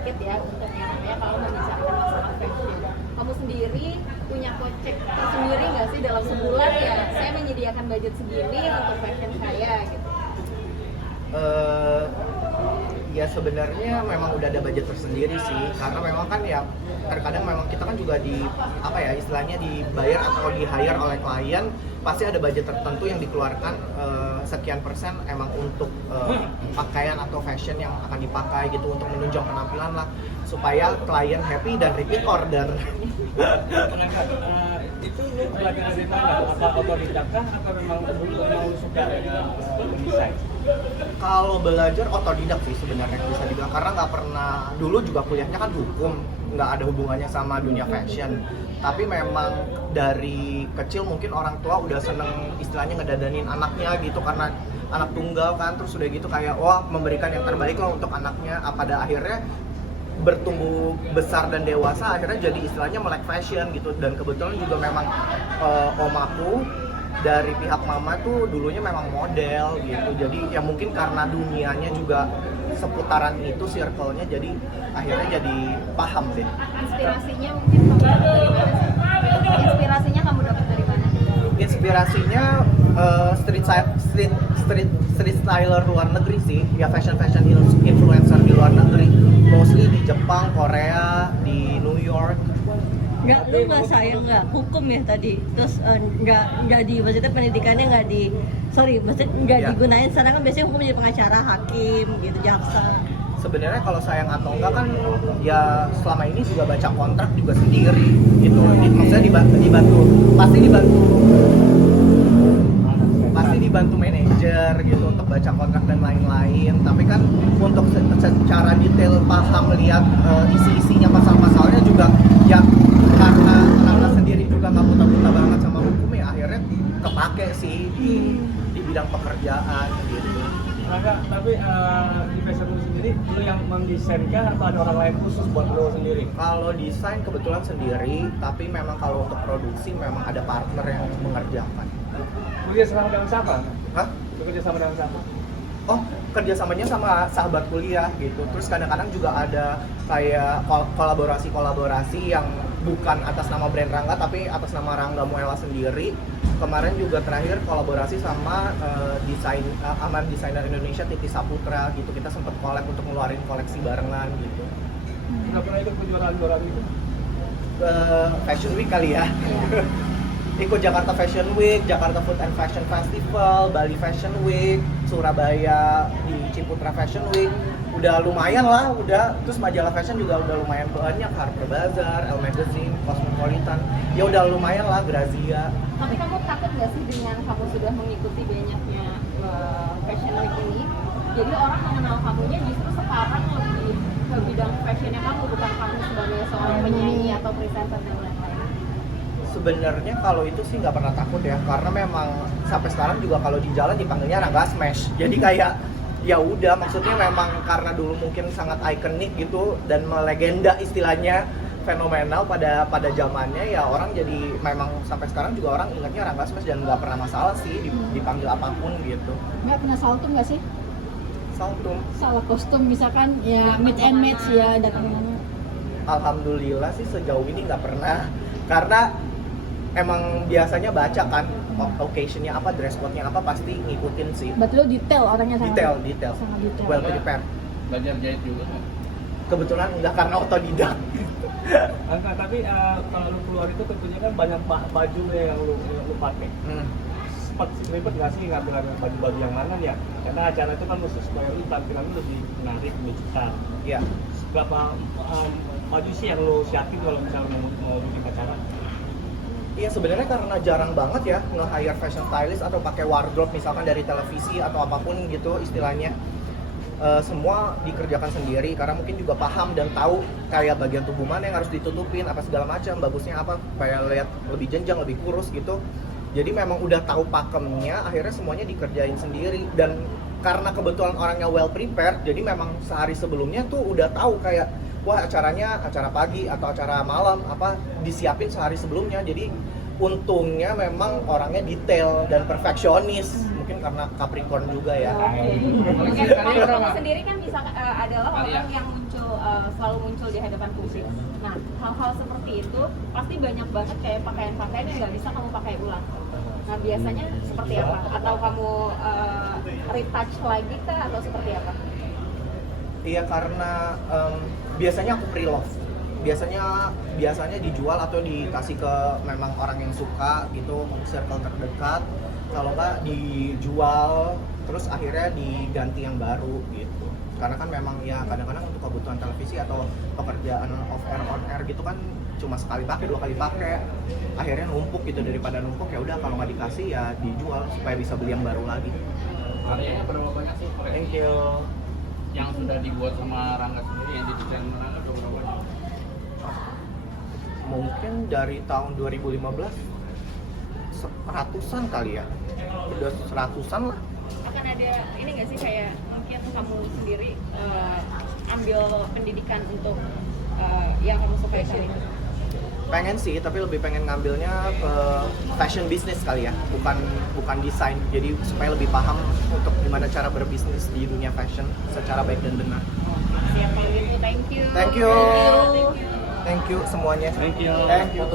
sedikit ya untuk yang namanya kalau membicarakan masalah fashion. Kamu sendiri punya kocek sendiri nggak sih dalam sebulan ya? Saya menyediakan budget segini untuk fashion saya gitu. Ya sebenarnya memang udah ada budget tersendiri sih, karena memang kan ya terkadang memang kita kan juga di apa ya istilahnya dibayar atau di hire oleh klien, pasti ada budget tertentu yang dikeluarkan sekian persen emang untuk pakaian atau fashion yang akan dipakai gitu untuk menunjang penampilan lah supaya klien happy dan repeat order. Itu lu belajar dari mana? Apa otodidak kah atau memang dulu mau suka mendesain? Kalau belajar otodidak sih sebenarnya bisa dibilang, karena nggak pernah, dulu juga kuliahnya kan hukum, nggak ada hubungannya sama dunia fashion. Tapi memang dari kecil mungkin orang tua udah seneng istilahnya ngedadanin anaknya gitu, karena anak tunggal kan, terus udah gitu kayak wah memberikan yang terbaik lah untuk anaknya. Pada akhirnya bertumbuh besar dan dewasa akhirnya jadi istilahnya melek fashion gitu. Dan kebetulan juga memang om aku dari pihak mama tuh dulunya memang model gitu, jadi ya mungkin karena dunianya juga seputaran itu circle-nya, jadi akhirnya jadi paham deh. Inspirasinya mungkin kamu dapat dari mana sih? Inspirasinya kamu dapat dari mana? Inspirasinya street styler luar negeri sih, ya fashion influencer di luar negeri, mostly di Jepang, Korea, di New York. Nggak, lu nggak sayang nggak hukum ya tadi, terus nggak di maksudnya pendidikannya maksudnya nggak digunain. Sekarang kan biasanya hukum jadi pengacara, hakim gitu, jaksa. Sebenarnya kalau sayang atau enggak kan ya selama ini juga baca kontrak juga sendiri gitu, maksudnya pasti dibantu manajer gitu untuk baca kontrak dan lain-lain. Tapi kan untuk secara detail paham lihat isi-isinya pasal-pasalnya juga ya karena sendiri juga nggak buta-buta banget sama hukum ya akhirnya kepake sih di bidang pekerjaan gitu. Enggak, tapi di fashion lu sendiri, lu yang mendesainkan atau ada orang lain khusus buat lu sendiri? Kalau desain kebetulan sendiri, tapi memang kalau untuk produksi memang ada partner yang mengerjakan. Lu kerja sama dengan siapa? Hah? Lu kerja sama dengan siapa? Oh, kerjasamanya sama sahabat kuliah gitu. Terus kadang-kadang juga ada kayak kolaborasi yang bukan atas nama brand Rangga tapi atas nama Rangga Muela sendiri. Kemarin juga terakhir kolaborasi sama desainer Indonesia Titi Saputra gitu. Kita sempat collab untuk ngeluarin koleksi barengan gitu. Nggak pernah ikut kejuaraan itu? Fashion Week kali ya. Ikut Jakarta Fashion Week, Jakarta Food and Fashion Festival, Bali Fashion Week, Surabaya di Ciputra Fashion Week. Udah lumayan lah, terus majalah fashion juga udah lumayan banyak, Harper Bazaar, Elle Magazine, Cosmopolitan. Ya udah lumayan lah, Grazia. Tapi kamu takut nggak sih dengan kamu sudah mengikuti banyaknya fashion week ini? Jadi orang mengenal kamunya justru sekarang lebih ke bidang fashionnya kamu, bukan kamu sebagai seorang penyanyi atau presenter dan lain-lain. Sebenarnya kalau itu sih nggak pernah takut ya, karena memang sampai sekarang juga kalau di jalan dipanggilnya Rangga Smash. Jadi kayak ya udah, maksudnya memang karena dulu mungkin sangat ikonik gitu dan melegenda istilahnya, fenomenal pada zamannya ya, orang jadi memang sampai sekarang juga orang ingatnya Rangga Smash dan nggak pernah masalah sih dipanggil apapun gitu. Nggak pernah saltum nggak sih? Saltum. Salah kostum misalkan ya meet and match ya datang mana? Alhamdulillah sih sejauh ini nggak pernah, karena emang biasanya baca kan occasionnya apa, dress code-nya apa, pasti ngikutin sih. Berarti lo detail orangnya Detail. sangat detail. Well prepared. Belajar jahit juga nggak? Kebetulan enggak, karena otodidak. Enggak, tapi kalau lu keluar itu tentunya kan banyak baju yang lu pakai. Sempat ribet nggak sih ngambil baju-baju yang mana ya? Karena acara itu kan khusus supaya lu tampilan lu lebih menarik, lebih cepat. Iya. Berapa baju sih yang lu siapin kalau misalnya mau bikin acara? Iya, sebenarnya karena jarang banget ya nge-hire fashion stylist atau pakai wardrobe misalkan dari televisi atau apapun gitu istilahnya. Semua dikerjakan sendiri karena mungkin juga paham dan tahu kayak bagian tubuh mana yang harus ditutupin apa segala macam, bagusnya apa supaya lihat lebih jenjang, lebih kurus gitu. Jadi memang udah tahu pakemnya, akhirnya semuanya dikerjain sendiri. Dan karena kebetulan orangnya well prepared, jadi memang sehari sebelumnya tuh udah tahu kayak wah acaranya acara pagi atau acara malam apa disiapin sehari sebelumnya. Jadi untungnya memang orangnya detail dan perfeksionis, mungkin karena Capricorn juga ya. Kalau kamu sendiri kan bisa adalah orang yang muncul selalu muncul di hadapan publik. Nah, hal-hal seperti itu pasti banyak banget kayak pakaian-pakaian yang nggak bisa kamu pakai ulang. Nah, biasanya seperti apa? Atau kamu retouch lagi kah atau seperti apa? Iya, karena biasanya aku pre-love. Biasanya dijual atau dikasih ke memang orang yang suka gitu, circle terdekat. Kalau nggak dijual, terus akhirnya diganti yang baru gitu. Karena kan memang ya kadang-kadang untuk kebutuhan televisi atau pekerjaan off air on air gitu kan cuma sekali pakai, 2 kali pakai. Akhirnya numpuk gitu, daripada numpuk ya udah kalau nggak dikasih ya dijual supaya bisa beli yang baru lagi. Karyanya berapa banyak sih? Thank you. Yang sudah dibuat sama Rangga sendiri, yang didesain sama Rangga berapa banyak? Mungkin dari tahun 2015 ratusan kali ya. Udah ratusan lah. Akan ada ini nggak sih kayak mungkin kamu sendiri ambil pendidikan untuk yang kamu suka itu? Pengen sih, tapi lebih pengen ngambilnya ke fashion business kali ya, bukan desain. Jadi supaya lebih paham untuk gimana cara berbisnis di dunia fashion secara baik dan benar. Siap kalau gitu, thank you. Thank you. Thank you. Thank you semuanya. Thank you. Thank you.